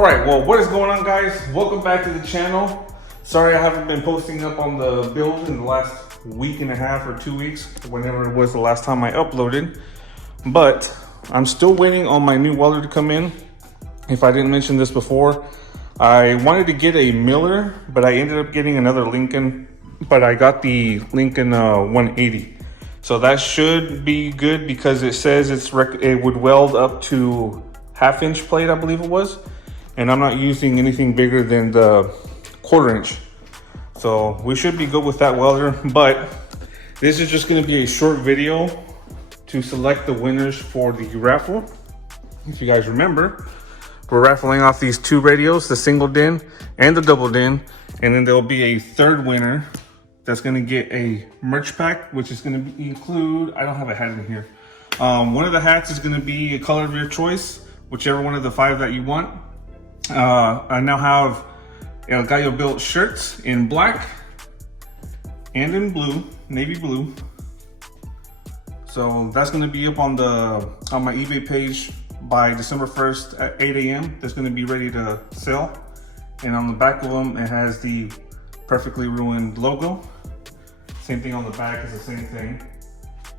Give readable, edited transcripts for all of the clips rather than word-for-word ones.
All right, well, what is going on, guys? Welcome back to the channel. Sorry I haven't been posting up on the build in the last week and a half or 2 weeks, whenever it was the last time I uploaded. But I'm still waiting on my new welder to come in. If I didn't mention this before, I wanted to get a Miller, but I ended up getting another Lincoln, but I got the Lincoln 180. So that should be good because it says it would weld up to 1/2 inch plate, I believe it was. And I'm not using anything bigger than the 1/4 inch. So we should be good with that welder, but this is just gonna be a short video to select the winners for the raffle. If you guys remember, we're raffling off these 2 radios, the single din and the double din. And then there'll be a 3rd winner that's gonna get a merch pack, which is gonna include, I don't have a hat in here. One of the hats is gonna be a color of your choice, whichever one of the 5 that you want. I now have Gallo built shirts in black and in blue, navy blue. So that's gonna be up on my eBay page by December 1st at 8 a.m. That's gonna be ready to sell. And on the back of them, it has the Perfectly Ruined logo. Same thing on the back, is the same thing.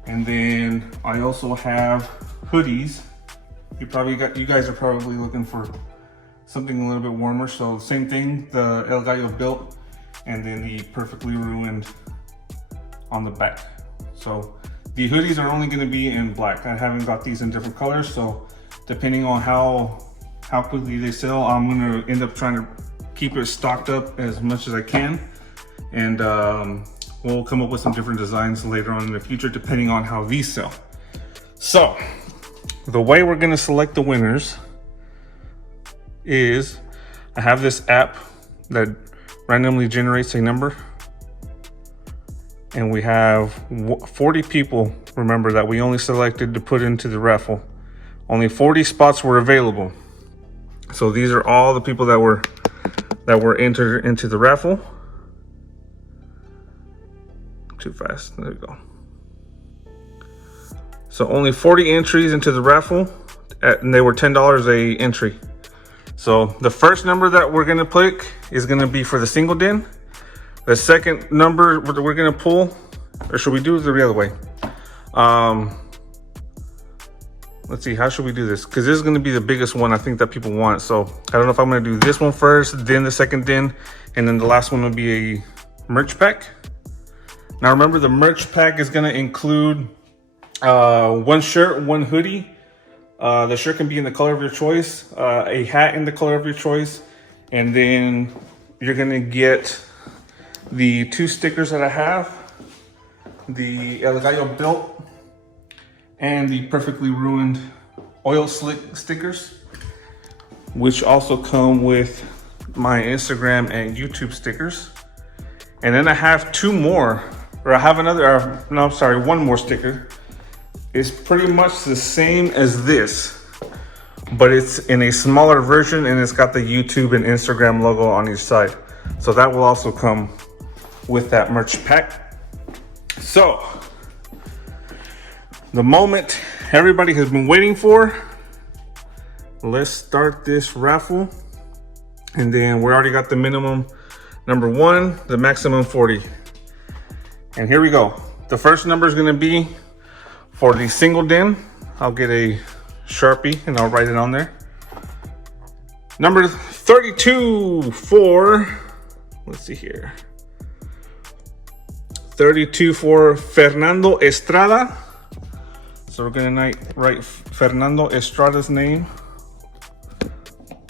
And then I also have hoodies. You guys are probably looking for something a little bit warmer. So same thing, the El Gallo built, and then the Perfectly Ruined on the back. So the hoodies are only gonna be in black. I haven't got these in different colors. So depending on how quickly they sell, I'm gonna end up trying to keep it stocked up as much as I can. And we'll come up with some different designs later on in the future, depending on how these sell. So the way we're gonna select the winners is I have this app that randomly generates a number, and we have 40 people, remember, that we only selected to put into the raffle. Only 40 spots were available. So these are all the people that were entered into the raffle. Too fast, there we go. So only 40 entries into the raffle, and they were $10 a entry. So the first number that we're gonna pick is gonna be for the single din. The second number that we're gonna pull, or should we do it the other way? Let's see, how should we do this? Because this is gonna be the biggest one I think that people want. So I don't know if I'm gonna do this one first, then the second din, and then the last one will be a merch pack. Now remember, the merch pack is gonna include 1 shirt, 1 hoodie. The shirt can be in the color of your choice, a hat in the color of your choice, and then you're gonna get the 2 stickers that I have, the El Gallo built and the Perfectly Ruined oil slick stickers, which also come with my Instagram and YouTube stickers. And then I have 2 more, or I have another, no, I'm sorry, 1 more sticker. It's pretty much the same as this, but it's in a smaller version, and it's got the YouTube and Instagram logo on each side. So that will also come with that merch pack. So the moment everybody has been waiting for, let's start this raffle. And then we already got the minimum number 1, the maximum 40. And here we go. The first number is gonna be for the single din. I'll get a Sharpie and I'll write it on there. Number 32 for, let's see here. 32 for Fernando Estrada. So we're gonna write Fernando Estrada's name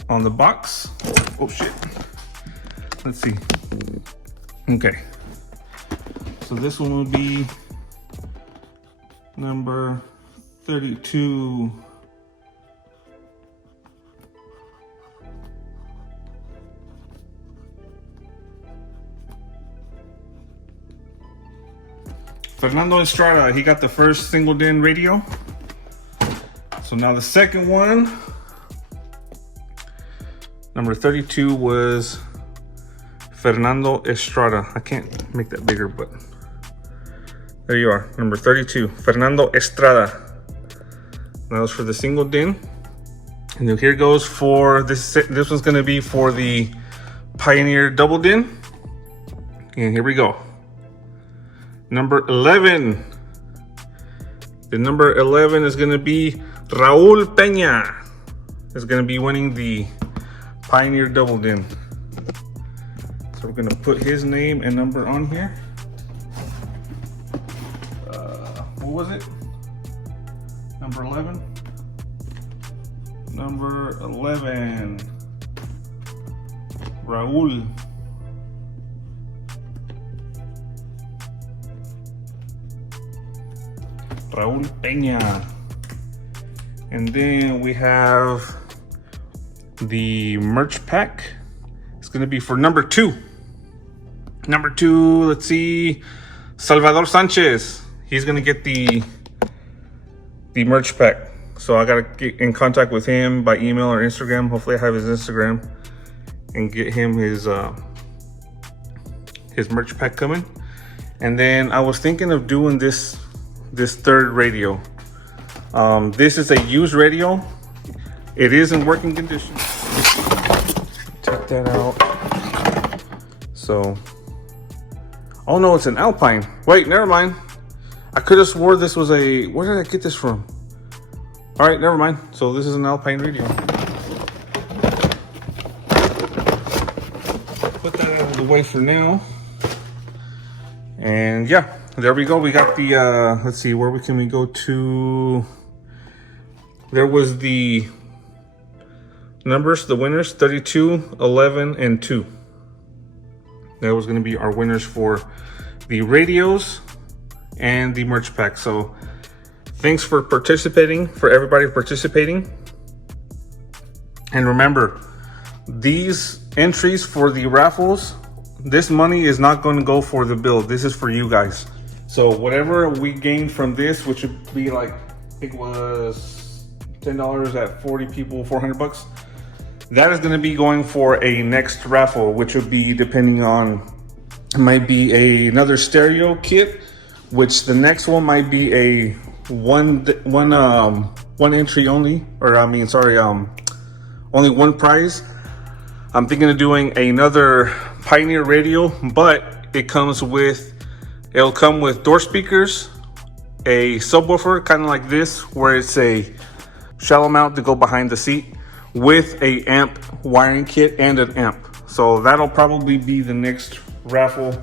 on the box. Oh shit. Let's see. Okay. So this one will be number 32. Fernando Estrada, he got the first single din radio. So now the second one, number 32 was Fernando Estrada. I can't make that bigger, but there you are, number 32, Fernando Estrada. That was for the single din. And then here goes for this. This one's gonna be for the Pioneer Double Din. And here we go. Number 11. The number 11 is gonna be Raul Peña. Is gonna be winning the Pioneer Double Din. So we're gonna put his name and number on here. What was it? Number 11? Number 11. Raul. Raul Peña. And then we have the merch pack. It's gonna be for number 2. Number 2, let's see, Salvador Sanchez. He's gonna get the merch pack. So I gotta get in contact with him by email or Instagram. Hopefully I have his Instagram and get him his merch pack coming. And then I was thinking of doing this third radio. This is a used radio. It is in working condition. Take that out. So, oh no, it's an Alpine. Wait, never mind. I could have swore this was a, where did I get this from? All right, never mind. So this is an Alpine radio. Put that out of the way for now. And yeah, there we go. We got the, let's see, where can we go to? There was the numbers, the winners, 32, 11, and 2. That was gonna be our winners for the radios and the merch pack. So thanks for participating, for everybody participating. And remember, these entries for the raffles, this money is not going to go for the build. This is for you guys. So whatever we gain from this, which would be like, I think it was $10 at 40 people, 400 bucks. That is going to be going for a next raffle, which would be depending on, it might be another stereo kit, which the next one might be a one entry only, or I mean, sorry, only one prize. I'm thinking of doing another Pioneer radio, but it'll come with door speakers, a subwoofer, kind of like this, where it's a shallow mount to go behind the seat, with a amp wiring kit and an amp. So that'll probably be the next raffle,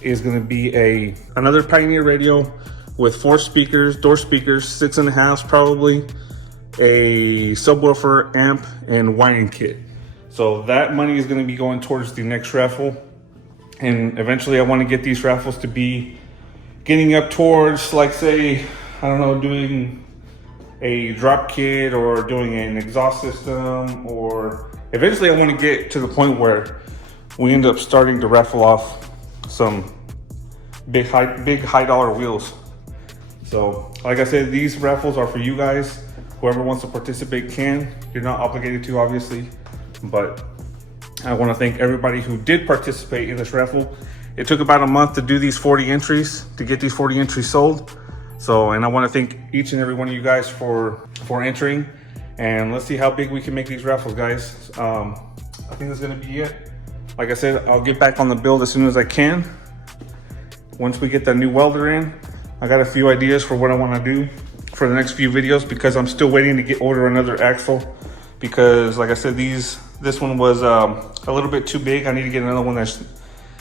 is going to be another Pioneer radio with 4 speakers, door speakers, 6.5 probably, a subwoofer, amp, and wiring kit. So that money is going to be going towards the next raffle. And eventually I want to get these raffles to be getting up towards, like, say, I don't know, doing a drop kit or doing an exhaust system, or eventually I want to get to the point where we end up starting to raffle off some big high dollar wheels. So like I said, these raffles are for you guys. Whoever wants to participate can. You're not obligated to, obviously, but I want to thank everybody who did participate in this raffle. It took about a month to do these 40 entries, to get these 40 entries sold. So, and I want to thank each and every one of you guys for entering. And let's see how big we can make these raffles, guys. I think that's going to be it. Like I said, I'll get back on the build as soon as I can. Once we get that new welder in, I got a few ideas for what I want to do for the next few videos, because I'm still waiting to order another axle, because like I said, this one was a little bit too big. I need to get another one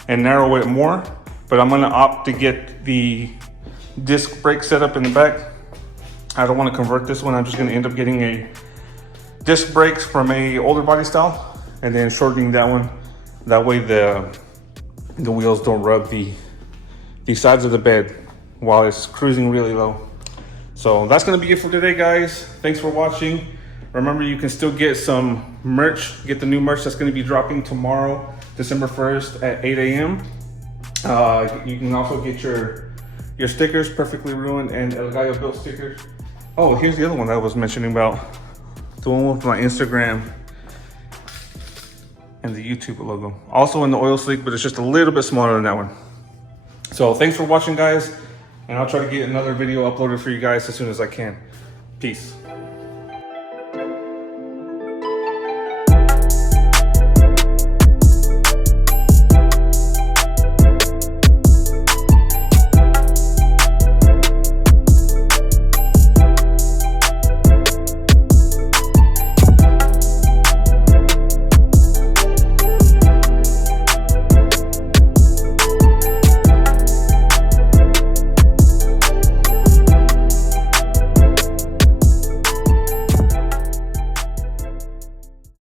and narrow it more, but I'm going to opt to get the disc brake setup in the back. I don't want to convert this one. I'm just going to end up getting a disc brakes from a older body style and then shortening that one. That way the wheels don't rub the sides of the bed while it's cruising really low. So that's going to be it for today, guys. Thanks for watching. Remember, you can still get some merch, get the new merch that's going to be dropping tomorrow, December 1st at 8 a.m. You can also get your stickers, Perfectly Ruined and El Gallo Built stickers. Oh, here's the other one that I was mentioning about. The one with my Instagram and the YouTube logo. Also in the oil slick, but it's just a little bit smaller than that one. So thanks for watching, guys. And I'll try to get another video uploaded for you guys as soon as I can. Peace.